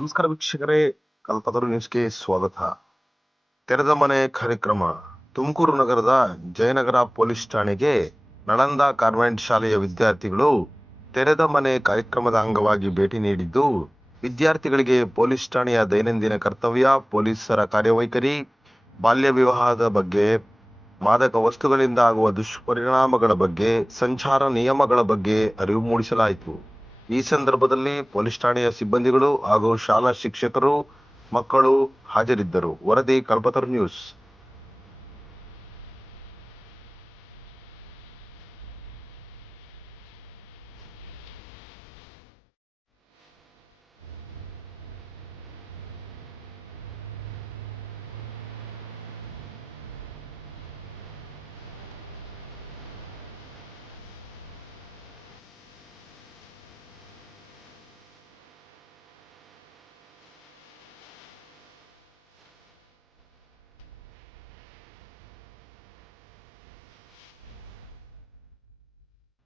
ನಮಸ್ಕಾರ ವೀಕ್ಷಕರೇ, ಕಲ್ಪತರು ನ್ಯೂಸ್ಗೆ ಸ್ವಾಗತ. ತೆರೆದ ಮನೆ ಕಾರ್ಯಕ್ರಮ. ತುಮಕೂರು ನಗರದ ಜಯನಗರ ಪೊಲೀಸ್ ಠಾಣೆಗೆ ನಳಂದ ಕಾನ್ವೆಂಟ್ ಶಾಲೆಯ ವಿದ್ಯಾರ್ಥಿಗಳು ತೆರೆದ ಮನೆ ಕಾರ್ಯಕ್ರಮದ ಅಂಗವಾಗಿ ಭೇಟಿ ನೀಡಿದ್ದು, ವಿದ್ಯಾರ್ಥಿಗಳಿಗೆ ಪೊಲೀಸ್ ಠಾಣೆಯ ದೈನಂದಿನ ಕರ್ತವ್ಯ, ಪೊಲೀಸರ ಕಾರ್ಯವೈಖರಿ, ಬಾಲ್ಯ ವಿವಾಹದ ಬಗ್ಗೆ, ಮಾದಕ ವಸ್ತುಗಳಿಂದ ಆಗುವ ದುಷ್ಪರಿಣಾಮಗಳ ಬಗ್ಗೆ, ಸಂಚಾರ ನಿಯಮಗಳ ಬಗ್ಗೆ ಅರಿವು ಮೂಡಿಸಲಾಯಿತು. ಈ ಸಂದರ್ಭದಲ್ಲಿ ಪೊಲೀಸ್ ಠಾಣೆಯ ಸಿಬ್ಬಂದಿಗಳು ಹಾಗೂ ಶಾಲಾ ಶಿಕ್ಷಕರು ಮಕ್ಕಳು ಹಾಜರಿದ್ದರು. ವರದಿ ಕಲ್ಪತರು ನ್ಯೂಸ್.